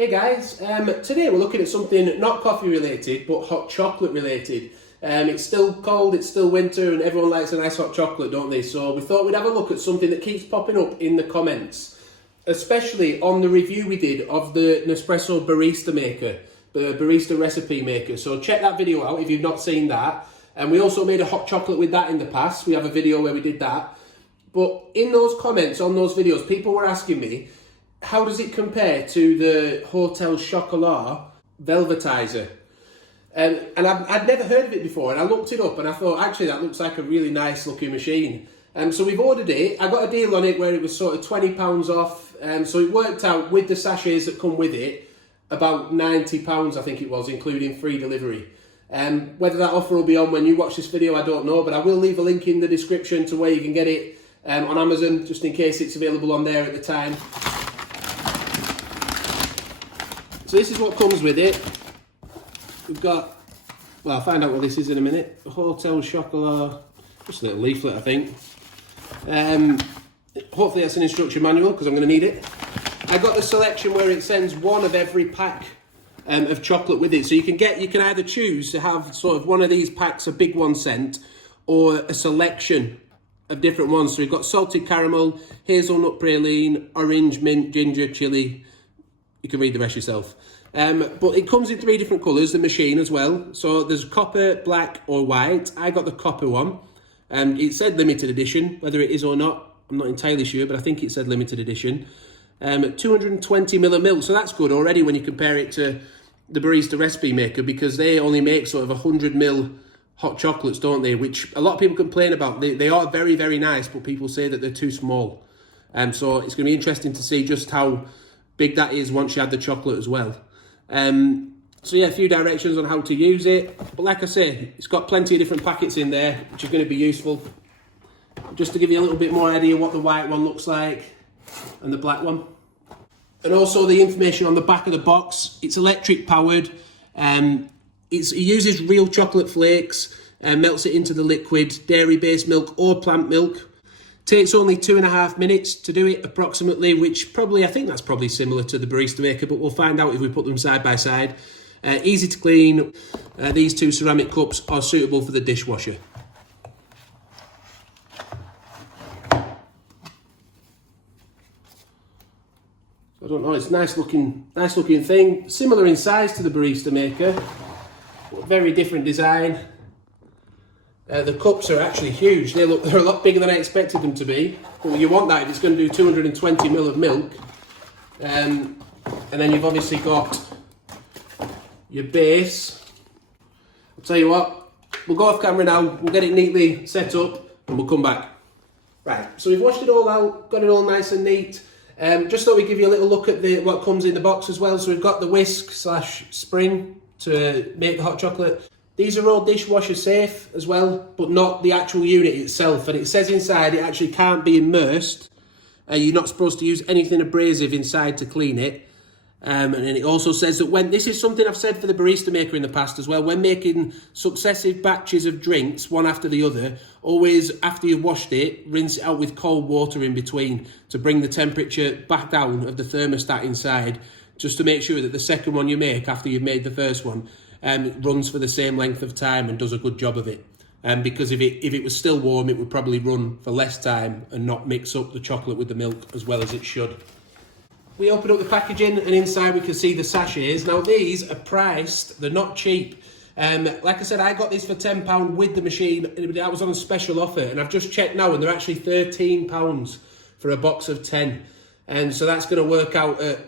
Hey guys, today we're looking at something not coffee related but hot chocolate related. It's still cold, it's still winter and everyone likes a nice hot chocolate, don't they? So we thought we'd have a look at something that keeps popping up in the comments, especially on the review we did of the Nespresso Barista Maker, the Barista Recipe Maker. So check that video out if you've not seen that. And we also made a hot chocolate with that in the past. We have a video where we did that. But in those comments on those videos, people were asking me, how does it compare to the Hotel Chocolat Velvetiser? And I'd never heard of it before, and I looked it up and I thought, actually, that looks like a really nice looking machine. So we've ordered it. I got a deal on it where it was sort of £20 off. So it worked out with the sachets that come with it, about £90, I think it was, including free delivery. Whether that offer will be on when you watch this video, I don't know, but I will leave a link in the description to where you can get it on Amazon, just in case it's available on there at the time. So this is what comes with it. We've got, well, I'll find out what this is in a minute. Hotel Chocolat, just a little leaflet, I think. Hopefully that's an instruction manual, because I'm going to need it. I got the selection where it sends one of every pack of chocolate with it. So you can either choose to have sort of one of these packs, a big one sent, or a selection of different ones. So we've got salted caramel, hazelnut praline, orange, mint, ginger, chili. You can read the rest yourself. But it comes in 3 different colours, the machine as well. So there's copper, black or white. I got the copper one. It said limited edition, whether it is or not, I'm not entirely sure, but I think it said limited edition. 220ml of milk, so that's good already when you compare it to the Barista Recipe Maker, because they only make sort of 100ml hot chocolates, don't they? Which a lot of people complain about. They are very, very nice, but people say that they're too small. So it's going to be interesting to see just how big that is once you add the chocolate as well. So yeah, a few directions on how to use it. But like I say, it's got plenty of different packets in there, which is going to be useful. Just to give you a little bit more idea what the white one looks like and the black one. And also the information on the back of the box. It's electric powered. It uses real chocolate flakes and melts it into the liquid, dairy-based milk or plant milk. Takes only 2.5 minutes to do it approximately, which I think that's probably similar to the Barista Maker, but we'll find out if we put them side by side. Easy to clean. These 2 ceramic cups are suitable for the dishwasher. I don't know, it's a nice looking thing. Similar in size to the Barista Maker, but very different design. The cups are actually huge. They're a lot bigger than I expected them to be. But you want that if it's going to do 220ml of milk. And then you've obviously got your base. I'll tell you what, we'll go off camera now. We'll get it neatly set up and we'll come back. Right, so we've washed it all out, got it all nice and neat. Just thought we'd give you a little look at what comes in the box as well. So we've got the whisk / spring to make the hot chocolate. These are all dishwasher safe as well, but not the actual unit itself. And it says inside it actually can't be immersed. You're not supposed to use anything abrasive inside to clean it. And then it also says that this is something I've said for the Barista Maker in the past as well, when making successive batches of drinks, one after the other, always after you've washed it, rinse it out with cold water in between to bring the temperature back down of the thermostat inside, just to make sure that the second one you make after you've made the first one runs for the same length of time and does a good job of it. Because if it was still warm, it would probably run for less time and not mix up the chocolate with the milk as well as it should. We open up the packaging and inside we can see the sachets. Now these are priced, they're not cheap. Like I said, I got these for £10 with the machine. That was on a special offer, and I've just checked now and they're actually £13 for a box of 10. And so that's going to work out at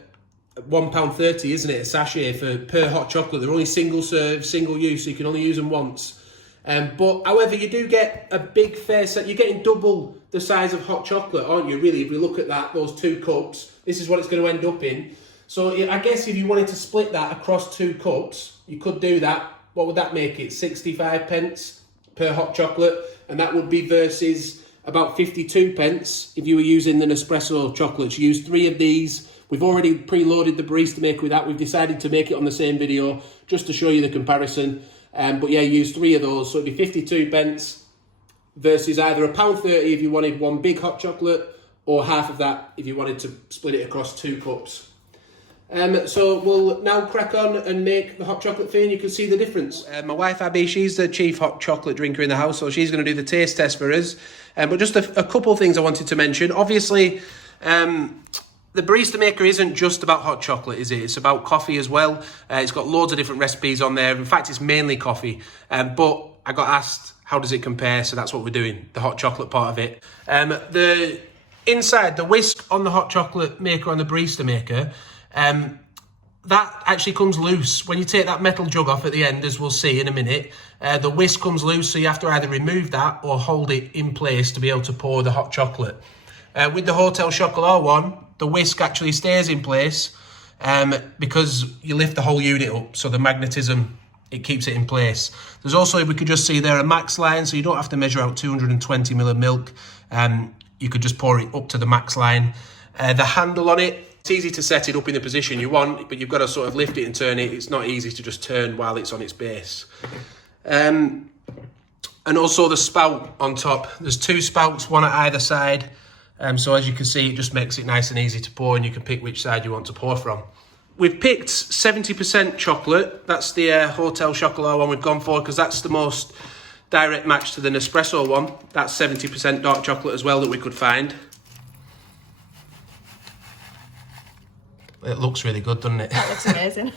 £1.30, isn't it, a sachet per hot chocolate. They're only single serve, single use, so you can only use them once. But however, you do get a big fair set. You're getting double the size of hot chocolate, aren't you, really? If we look at that, those 2 cups, this is what it's going to end up in. So I guess if you wanted to split that across 2 cups, you could do that. What would that make it? 65p per hot chocolate, and that would be versus about 52p if you were using the Nespresso chocolates. You use 3 of these. We've already preloaded the Barista Maker with that. We've decided to make it on the same video just to show you the comparison. But yeah, use 3 of those, so it'd be 52p versus either £1.30 if you wanted 1 big hot chocolate, or half of that if you wanted to split it across 2 cups. So we'll now crack on and make the hot chocolate for you, and you can see the difference. My wife Abby, she's the chief hot chocolate drinker in the house, so she's going to do the taste test for us. But just a couple of things I wanted to mention. Obviously, the Barista Maker isn't just about hot chocolate, is it? It's about coffee as well. It's got loads of different recipes on there. In fact, it's mainly coffee. But I got asked, how does it compare? So that's what we're doing, the hot chocolate part of it. The inside, the whisk on the hot chocolate maker on the Barista Maker, that actually comes loose. When you take that metal jug off at the end, as we'll see in a minute, the whisk comes loose, so you have to either remove that or hold it in place to be able to pour the hot chocolate. With the Hotel Chocolat one, the whisk actually stays in place because you lift the whole unit up, so the magnetism, it keeps it in place. There's also, we could just see there, a max line, so you don't have to measure out 220 ml of milk. You could just pour it up to the max line. The handle on it, it's easy to set it up in the position you want, but you've got to sort of lift it and turn it. It's not easy to just turn while it's on its base. And also the spout on top. There's two spouts, one at either side. So as you can see, it just makes it nice and easy to pour, and you can pick which side you want to pour from. We've picked 70% chocolate. That's the Hotel Chocolat one we've gone for, because that's the most direct match to the Nespresso one. That's 70% dark chocolate as well that we could find. It looks really good, doesn't it? That looks amazing.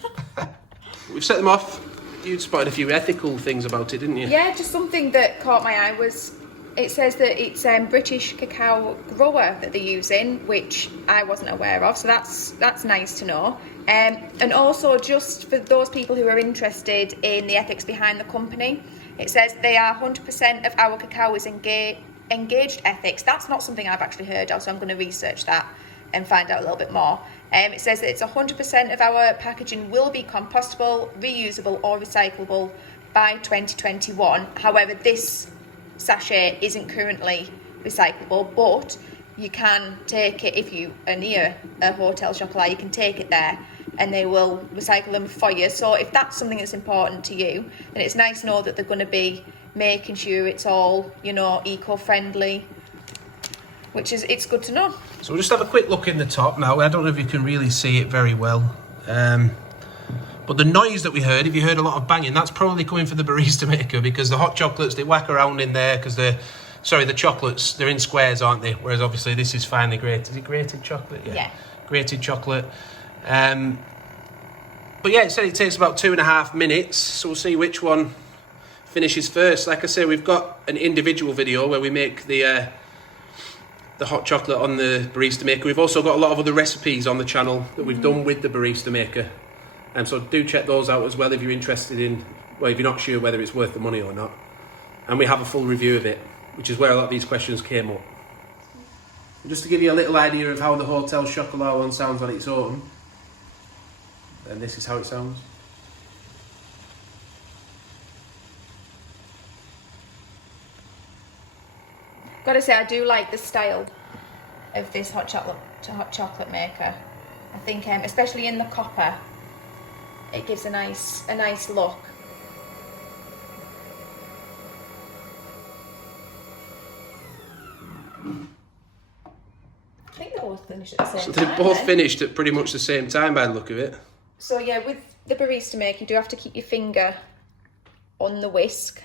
We've set them off. You spotted a few ethical things about it, didn't you? Yeah, just something that caught my eye was, it says that it's British cacao grower that they're using, which I wasn't aware of, so that's nice to know. And also, just for those people who are interested in the ethics behind the company, it says they are 100% of our cacao is engaged ethics. That's not something I've actually heard of, so I'm going to research that and find out a little bit more. It says that it's 100% of our packaging will be compostable, reusable or recyclable by 2021. However, this sachet isn't currently recyclable, but you can take it, if you are near a Hotel Chocolat, you can take it there and they will recycle them for you. So if that's something that's important to you, then it's nice to know that they're going to be making sure it's all, you know, eco-friendly, which is, it's good to know. So we'll just have a quick look in the top now. I don't know if you can really see it very well. But the noise that we heard, if you heard a lot of banging, that's probably coming from the Barista Maker, because the hot chocolates, they whack around in there because the chocolates, they're in squares, aren't they? Whereas obviously this is finely grated. Is it grated chocolate? Yeah. Grated chocolate. But yeah, it said it takes about 2.5 minutes, so we'll see which one finishes first. Like I say, we've got an individual video where we make the hot chocolate on the Barista Maker. We've also got a lot of other recipes on the channel that we've done with the Barista Maker. So do check those out as well if you're interested in, well, if you're not sure whether it's worth the money or not. And we have a full review of it, which is where a lot of these questions came up. Just to give you a little idea of how the Hotel Chocolat one sounds on its own, and this is how it sounds. Gotta say, I do like the style of this hot chocolate maker. I think, especially in the copper, it gives a nice look. I think they both finished at the same time. So they both finished at pretty much the same time by the look of it. So yeah, with the Barista Maker, you do have to keep your finger on the whisk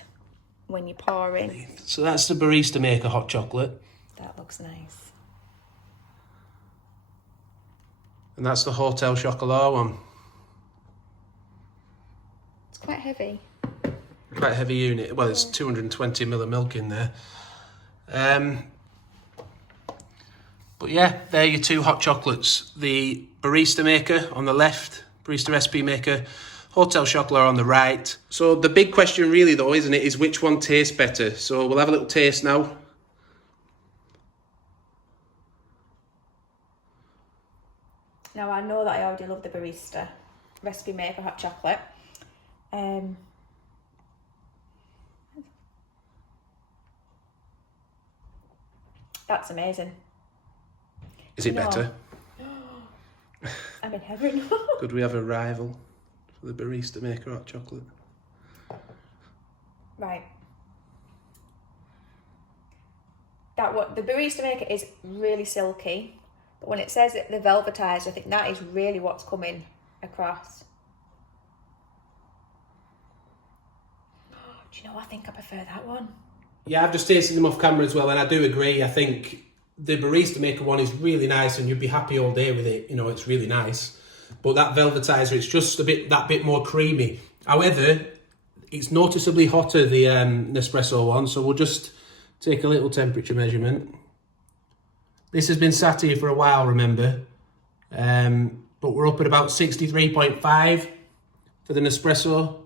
when you pour in. So that's the Barista Maker hot chocolate. That looks nice. And that's the Hotel Chocolat one. It's quite heavy. Quite a heavy unit. Well, it's 220 ml of milk in there. But yeah, they're your two hot chocolates. The Barista Maker on the left, Barista Recipe Maker, Hotel Chocolat on the right. So the big question really though, isn't it, is which one tastes better? So we'll have a little taste now. Now I know that I already love the Barista Recipe Maker hot chocolate. That's amazing. Is it better? I'm in heaven. Could we have a rival for the Barista Maker hot chocolate? Right. The Barista Maker is really silky, But when it says the Velvetiser, I think that is really what's coming across. Do you know, I think I prefer that one. Yeah, I've just tasted them off camera as well, and I do agree. I think the Barista Maker one is really nice, and you'd be happy all day with it. You know, it's really nice. But that Velvetiser, it's just that bit more creamy. However, it's noticeably hotter, the Nespresso one, so we'll just take a little temperature measurement. This has been sat here for a while, remember, but we're up at about 63.5 for the Nespresso.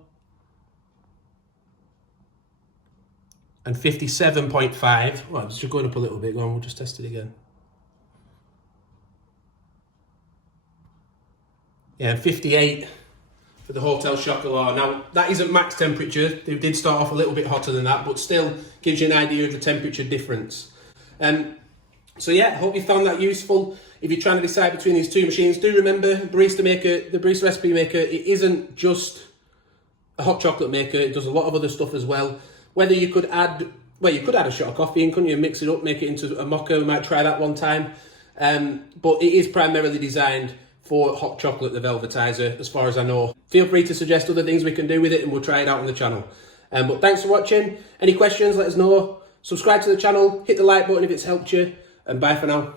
And 57.5. Well, it's just going up a little bit. Go on, we'll just test it again. Yeah, 58 for the Hotel Chocolat. Now, that isn't max temperature. They did start off a little bit hotter than that, but still gives you an idea of the temperature difference. So yeah, hope you found that useful. If you're trying to decide between these two machines, do remember Barista Maker, the Barista Recipe Maker, it isn't just a hot chocolate maker. It does a lot of other stuff as well. Whether you could add, well, you could add a shot of coffee in, couldn't you? Mix it up, make it into a mocha. We might try that one time. But it is primarily designed for hot chocolate, the Velvetiser, as far as I know. Feel free to suggest other things we can do with it, and we'll try it out on the channel. But thanks for watching. Any questions, let us know. Subscribe to the channel, hit the like button if it's helped you, and bye for now.